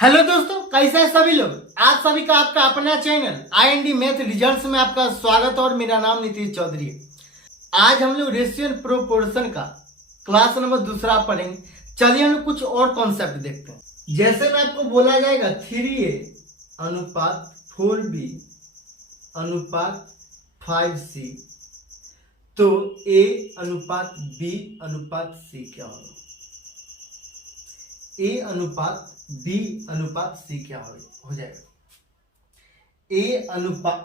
Hello दोस्तों, कैसे हैं सभी लोग। आप सभी का आपका अपना चैनल IND मैथ रिजल्ट्स में आपका स्वागत है और मेरा नाम नीतीश चौधरी है। आज हम लोग रेशियो एंड प्रोपोर्शन का क्लास नंबर दूसरा पढ़ेंगे। चलिए हम लोग कुछ और कॉन्सेप्ट देखते हैं। जैसे में आपको बोला जाएगा 3A अनुपात 4B अनुपात 5C, तो A अनुपात B अनुपात C क्या होगा। A अनुपात B अनुपात C क्या हो जाएगा। A अनुपात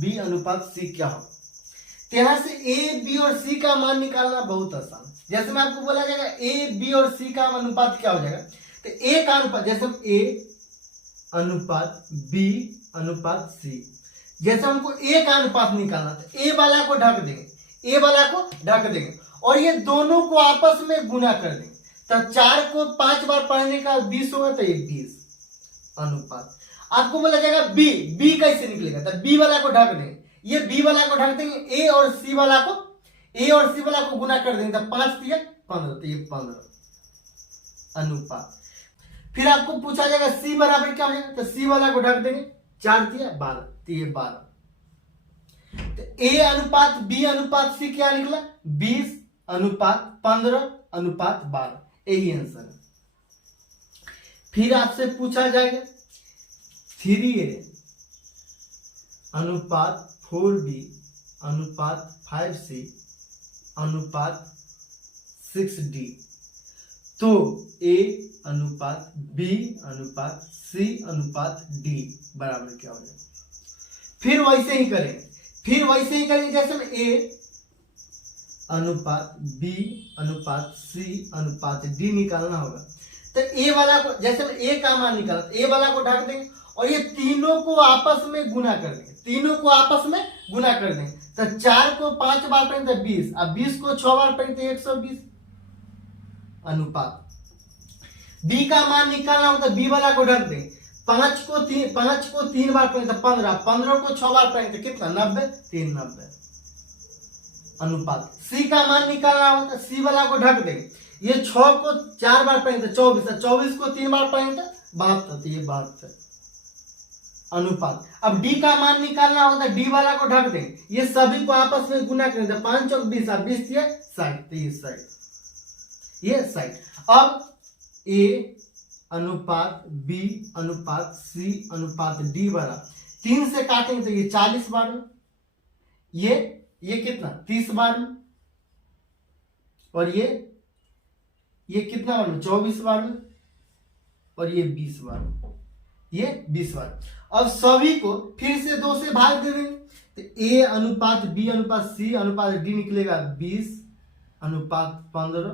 B अनुपात C क्या हो। तो यहां से A, B और C का मान निकालना बहुत आसान। जैसे मैं आपको बोला जाएगा A, B और C का अनुपात क्या हो जाएगा, तो A का अनुपात जैसे हम A अनुपात B अनुपात C, जैसे हमको A का अनुपात निकालना तो A वाला को ढक देंगे और ये दोनों को आपस में गुना कर देंगे। तो 4 को 5 बार पढ़ने का 20 होगा, तो ये 20 अनुपात। आपको बोला जाएगा बी कैसे निकलेगा, तो बी वाला को ढक देंगे, ये बी वाला को ढक देंगे, ए और सी वाला को गुना कर देंगे, तो 5 3 15, तो ये 15 अनुपात। फिर आपको पूछा जाएगा सी बराबर क्या हो जाएगा, तो सी वाला को ढक देंगे, 4 3 12, तो ये 12। तो ए अनुपात बी अनुपात सी क्या निकला, 20 अनुपात 15 अनुपात 12, यही आंसर है। फिर आपसे पूछा जाएगा 3A अनुपात 4B अनुपात 5C अनुपात 6D, तो A अनुपात B अनुपात C अनुपात D बराबर क्या हो जाएगा। फिर वैसे ही करेंगे, जैसे में A अनुपात B अनुपात C अनुपात D निकालना होगा, तो A वाला को जैसे में A का मान निकाला, तो A वाला को ढक देंगे और ये तीनों को आपस में गुना कर देंगे, तो 4 को 5 बार पढ़ेंगे तो 20, अब 20 को 6 बार पढ़ेंगे तो 120 अनुपात। B का मान निकालना होता है, B वाला को ढक देंगे, 5 को 3 बार पढ़ेंगे तो 15 को 6 बार पढ़ेंगे तो कितना 90, 90 अनुपात। C का मान निकालना होता है, C वाला को ढक देंगे, ये 6 को 4 बार पढ़ेंगे तो 24 को 3 बार पढ़ेंगे तो 72, तो ये 72 अनुपात। अब D का मान निकालना होता है, D वाला को ढक देंगे, ये सभी को आपस में गुना करेंगे, 5 चौक 20 और 20 60, तो ये 60, ये 60। अब A अनुपात B अनुपात C अनुपात D वाला 3 से काटेंगे तो ये 40 बार में, ये कितना 30 बार में, और ये कितना बार में 24 बार में, और ये 20 बार में, ये 20 बार। अब सभी को फिर से 2 से भाग दे देंगे, तो A अनुपात B अनुपात C अनुपात D निकलेगा 20 अनुपात 15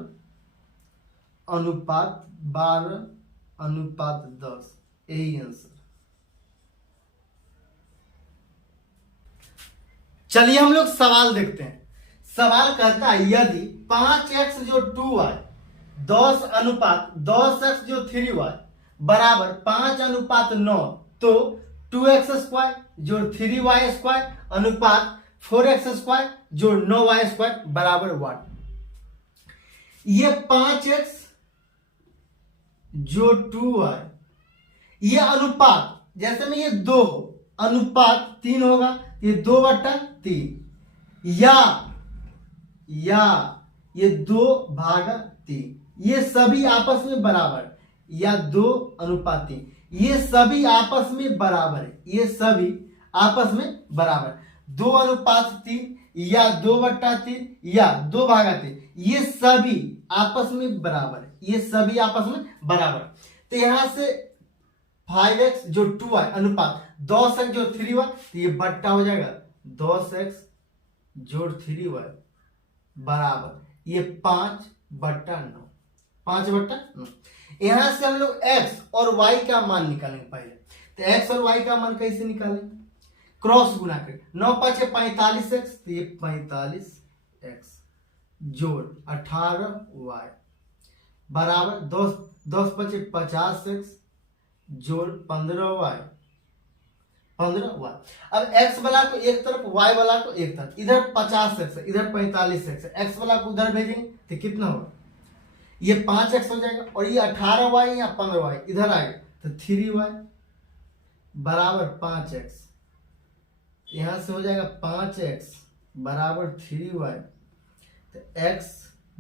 अनुपात 12 अनुपात 10, यही आंसर। चलिए हम लोग सवाल देखते हैं। सवाल कहता है यदि 5x जो 2y 10x जो 3y बराबर 5 अनुपात 9, तो 2x स्क्वायर जो 3y स्क्वायर अनुपात 4x स्क्वायर जो 9y स्क्वायर बराबर 1। ये 5x जो 2y, ये अनुपात जैसे में ये 2 अनुपात 3 होगा, ये 2/3, या ये 2/3, ये सभी आपस में बराबर, या 2 अनुपात 3, ये सभी आपस में बराबर है, ये सभी आपस में बराबर, 2 अनुपात 3 या 2/3 या 2/3, ये सभी आपस में बराबर है, ये सभी आपस में बराबर। तो यहां से 5x जो 2y अनुपात 10x जो 3y, तो ये बट्टा हो जाएगा 10x जोड़ 3y बराबर ये 5/9, 5/9। यहां से हम लोग x और y का मान निकालेंगे पहले। तो x और y का मान कैसे निकालें, क्रॉस गुना करें, 9 5 45x, तो ये 45x जोड़ 18y बराबर 10 5 50x जोड़ 15y। अब x वाला को एक तरफ, y वाला को एक तरफ, इधर 50x इधर 45x, x वाला को उधर भेजेंगे तो कितना होगा, ये 5x हो जाएगा और ये 18y या 15y इधर आएगा तो 3y बराबर 5x, यहां से हो जाएगा 5x बराबर 3y, तो x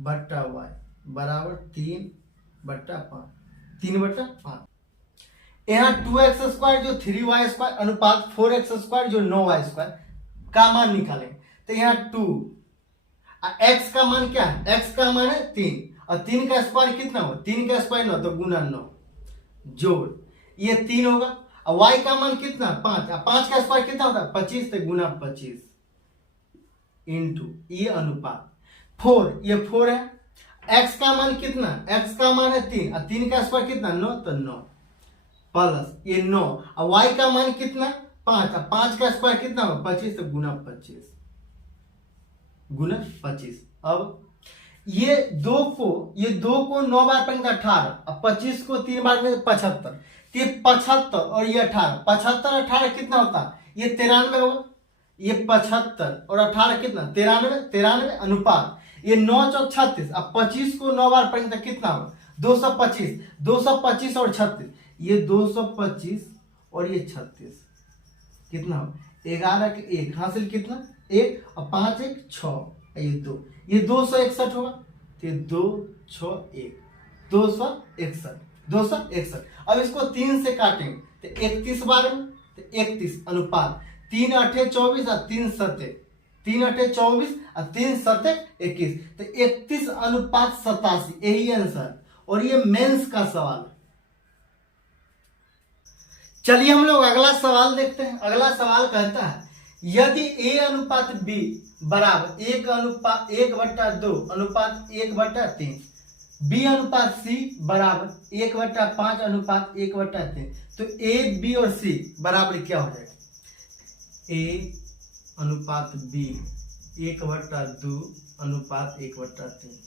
बट्टा y बराबर 3/5, 3/5। यहाँ 2x² जो 3y² अनुपात 4x² जो 9y² का मान निकालेंगे। तो यहाँ 2, x का मान क्या है, x का मान है 3 और 3 का स्क्वायर कितना हो, 3 का स्क्वायर 9 तो गुना 9 जोड़ ये 3 होगा और y का मान कितना 5 और 5 का स्क्वायर कितना होता है 25 तो गुना 25 इंटू ये अनुपात 4, ये 4 है। x का मान कितना, x का मान है 3 और 3 का स्क्वायर कितना 9 तो 9 प्लस ये 9 और y का मान कितना 5 और 5 का स्क्वायर कितना हो 25 तो गुना 25 अब ये 2 को 9 बार पंगे 18 और 25 को 3 बार में 75, ये 75 और ये 18, 75 18 कितना होता है ये 93 होगा, ये 75 और 18 कितना 93 अनुपात ये 9 चौक 36 अब 25 को 9 बार पढ़ेंगे कितना होगा 225 और 36 ये 225 और ये 36 कितना हो 11 के 1 हासिल कितना 1 और 5 1 6 ये 2 ये 261 होगा तो ये 2 6 1 261। अब इसको 3 से काटेंगे तो 31 बार में तो 31 अनुपात 3 8 24 और 3 7 3 8 24 और 3 7 21 तो 31 अनुपात 87 यही आंसर। और ये मेंस का सवाल है। चलिए हम लोग अगला सवाल देखते हैं। अगला सवाल कहता है यदि a अनुपात b बराबर 1/2 अनुपात 1/3, b अनुपात c बराबर 1/5 अनुपात 1/3 तो a b और c बराबर क्या हो जाएगा, a अनुपात b 1/2 अनुपात 1/3।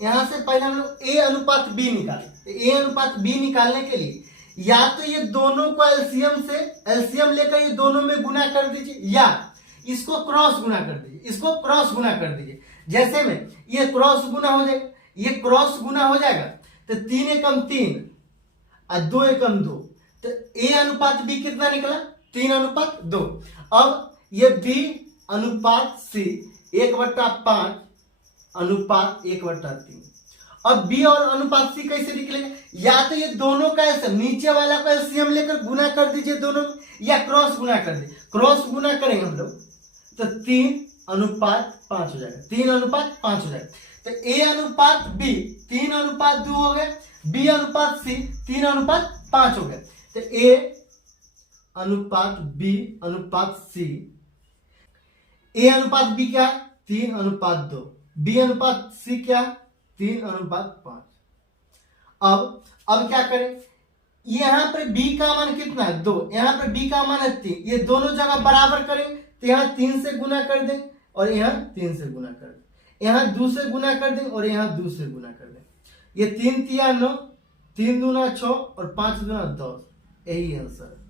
यहां से पहले हम लोग a अनुपात b निकालें। a अनुपात b निकालने के लिए या तो ये दोनों को एलसीएम लेकर ये दोनों में गुना कर दीजिए या इसको क्रॉस गुना कर दीजिए। जैसे में ये क्रॉस गुना हो जाएगा, ये क्रॉस गुना हो जाएगा तो 3 एकम 3 और 2 एकम 2 तो a अनुपात b कितना निकला 3/2। अब ये b अनुपात c 1/5 अनुपात 1/3। अब b और अनुपात c कैसे निकलेगा, या तो ये दोनों का एलसीएम नीचे वाला का एलसीएम लेकर गुना कर दीजिए दोनों में या क्रॉस गुना कर दीजिए। क्रॉस गुना करेंगे हम लोग तो 3/5 हो जाएगा, 3/5 हो जाएगा। तो a अनुपात b 3/2 हो गया, b अनुपात c 3/5 हो गया। तो a अनुपात b अनुपात c, a अनुपात b क्या है 3/2, b अनुपात c क्या है 3/5। अब क्या करें, यहाँ पर b का मान कितना है 2, यहाँ पर b का मान है 3, ये दोनों जगह बराबर करें तो यहाँ 3 से गुना कर दें और यहाँ 3 से गुना कर दें, यहाँ 2 से गुना कर दें और यहाँ 2 से गुना कर दें। ये 3 3 9, 3 दूना 6 और 5 दूना 10 यही आंसर है।